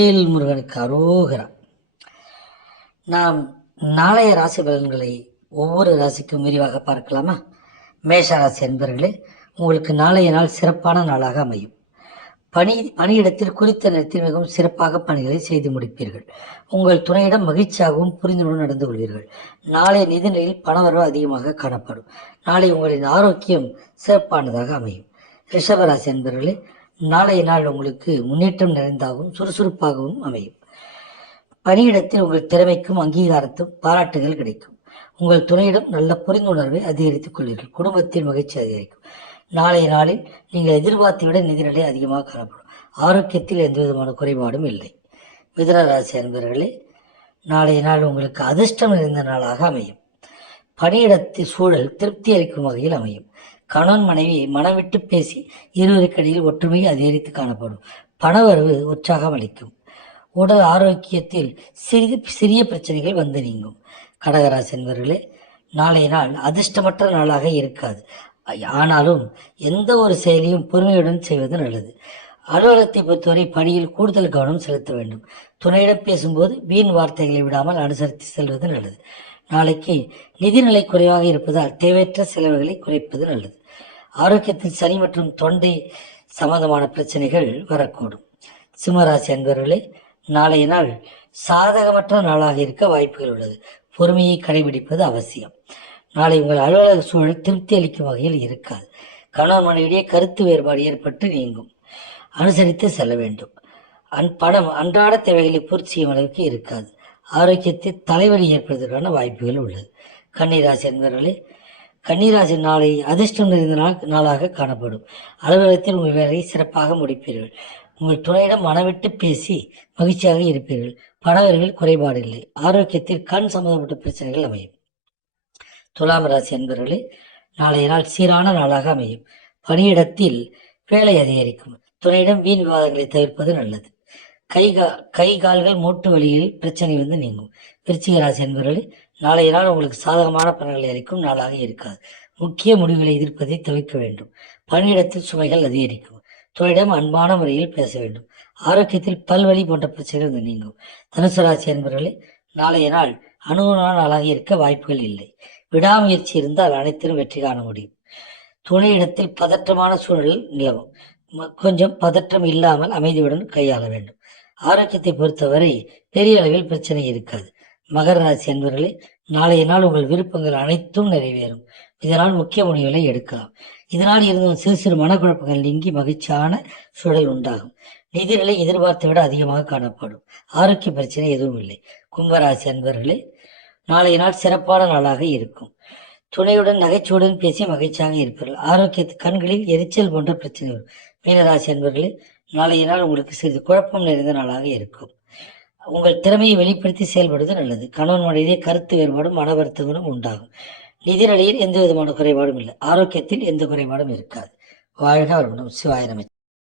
வேல் முருகனுக்கு அரோகரா நாம் நாளைய ராசி பலன்களை ஒவ்வொரு ராசிக்கும் விரிவாக பார்க்கலாமா? மேஷ ராசி என்பர்களே உங்களுக்கு நாளைய நாள் சிறப்பான நாளாக அமையும். பணி பணியிடத்தில் குறித்த நேரத்தில் மிகவும் சிறப்பாக பணிகளை செய்து முடிப்பீர்கள். உங்கள் துணையிடம் மகிழ்ச்சியாகவும் புரிந்துணர்வு நடந்து கொள்வீர்கள். நாளைய நிதிநிலையில் பணவரவு அதிகமாக காணப்படும். நாளை உங்களின் ஆரோக்கியம் சிறப்பானதாக அமையும். ரிஷபராசி என்பவர்களே நாளைய நாள் உங்களுக்கு முன்னேற்றம் நிறைந்தாகவும் சுறுசுறுப்பாகவும் அமையும். பணியிடத்தில் உங்கள் திறமைக்கும் அங்கீகாரத்தும் பாராட்டுகள் கிடைக்கும். உங்கள் துணையிடம் நல்ல புரிந்துணர்வை அதிகரித்துக் கொள்வீர்கள். குடும்பத்தில் மகிழ்ச்சி அதிகரிக்கும். நாளைய நாளில் நீங்கள் எதிர்பார்த்தை விட நிதிநிலை அதிகமாக காணப்படும். ஆரோக்கியத்தில் எந்த விதமான குறைபாடும் இல்லை. மிதனராசி அன்பர்களே நாளைய நாள் உங்களுக்கு அதிர்ஷ்டம் நிறைந்த நாளாக அமையும். பணியிடத்து சூழல் திருப்தி அளிக்கும் வகையில் அமையும். கணவன் மனைவி மனம் விட்டு பேசி இருவருக்கிடையில் ஒற்றுமை அதிகரித்து காணப்படும். பணவரவு உற்சாகம் அளிக்கும். உடல் ஆரோக்கியத்தில் சிறிது சிறிய பிரச்சனைகள் வந்து நீங்கும். கடகராசி என்பவர்களே நாளைய நாள் அதிர்ஷ்டமற்ற நாளாக இருக்காது. ஆனாலும் எந்த ஒரு செயலையும் பொறுமையுடன் செய்வது நல்லது. அலுவலகத்தை பொறுத்தவரை பணியில் கூடுதல் கவனம் செலுத்த வேண்டும். துணையிடம் பேசும்போது வீண் வார்த்தைகளை விடாமல் அனுசரித்து செல்வது நல்லது. நாளைக்கு நிதிநிலை குறைவாக இருப்பதால் தேவையற்ற செலவுகளை குறைப்பது நல்லது. ஆரோக்கியத்தில் சனி மற்றும் தொண்டை சம்பந்தமான பிரச்சனைகள் வரக்கூடும். சிம்மராசி அன்பர்களே நாளைய நாள் சாதகமற்ற நாளாக இருக்க வாய்ப்புகள் உள்ளது. பொறுமையை கடைபிடிப்பது அவசியம். நாளை உங்கள் அலுவலக சூழல் திருப்தி அளிக்கும் வகையில் இருக்காது. கணவன் மனைவிடையே கருத்து வேறுபாடு ஏற்பட்டு நீங்கும். அனுசரித்து செல்ல வேண்டும். அன் பணம் அன்றாட தேவைகளை பூர்த்தி செய்யும் அளவுக்கு இருக்காது. ஆரோக்கியத்தில் தலைவலி ஏற்படுவதற்கான வாய்ப்புகள் உள்ளது. கன்னிராசி என்பவர்களே கன்னிராசி நாளை அதிர்ஷ்டம் நிறைந்த நாள் நாளாக காணப்படும். அலுவலகத்தில் உங்கள் வேலையை சிறப்பாக முடிப்பீர்கள். உங்கள் துணையிடம் மனவிட்டு பேசி மகிழ்ச்சியாக இருப்பீர்கள். பணவர்கள் குறைபாடு இல்லை ஆரோக்கியத்தில் கண் சம்பந்தப்பட்ட பிரச்சனைகள் அமையும். துலாம் ராசி என்பவர்களே நாளைய நாள் சீரான நாளாக அமையும். பணியிடத்தில் வேலை அதிகரிக்கும். துணையிடம் வீண் விவாதங்களை தவிர்ப்பது நல்லது. கை கா கை கால்கள் மூட்டு வழியில் பிரச்சனை வந்து நீங்கும். விருச்சிக ராசி என்பவர்களே நாளைய நாள் உங்களுக்கு சாதகமான பலன்களை அளிக்கும் நாளாக இருக்காது. முக்கிய முடிவுகளை எதிர்ப்பதை தவிர்க்க வேண்டும். பணியிடத்தில் சுமைகள் அதிகரிக்கும். துணையிடம் அன்பான முறையில் பேச வேண்டும். ஆரோக்கியத்தில் பல்வழி போன்ற பிரச்சனைகள் வந்து நீங்கும். தனுசு ராசி என்பவர்களே நாளைய நாள் அனுகூலமான நாளாக இருக்க வாய்ப்புகள் இல்லை. விடாமுயற்சி இருந்தால் அனைத்திலும் வெற்றி காண முடியும். துணையிடத்தில் பதற்றமான சூழல் நிலவும். கொஞ்சம் பதற்றம் இல்லாமல் அமைதியுடன் கையாள வேண்டும். ஆரோக்கியத்தை பொறுத்தவரை பெரிய அளவில் பிரச்சனை இருக்காது. மகர ராசி என்பவர்களே நாளைய நாள் உங்கள் விருப்பங்கள் அனைத்தும் நிறைவேறும். இதனால் முக்கிய முடிவுகளை எடுக்கலாம். இதனால் இருந்த சிறு சிறு மனக்குழப்பங்கள் நீங்கி மகிழ்ச்சியான சூழல் உண்டாகும். நிதிநிலை எதிர்பார்த்தை விட அதிகமாக காணப்படும். ஆரோக்கிய பிரச்சனை எதுவும் இல்லை. கும்பராசி அன்பர்களே நாளைய நாள் சிறப்பான நாளாக இருக்கும். துணையுடன் நகைச்சுவுடன் பேசி மகிழ்ச்சியாக இருப்பீர்கள். ஆரோக்கியத்து கண்களில் எரிச்சல் போன்ற பிரச்சனை வரும். மீனராசி அன்பர்களே நாளைய நாள் உங்களுக்கு சிறிது குழப்பம் நிறைந்த நாளாக இருக்கும். உங்கள் திறமையை வெளிப்படுத்தி செயல்படுவது நல்லது. கணவன் மனைவியே கருத்து வேறுபாடும் மன வருத்தங்களும் உண்டாகும். நிதிநிலையில் எந்த விதமான குறைபாடும் இல்லை. ஆரோக்கியத்தில் எந்த குறைபாடும் இருக்காது. வாழ்க வளமுடன். சிவாயிரமை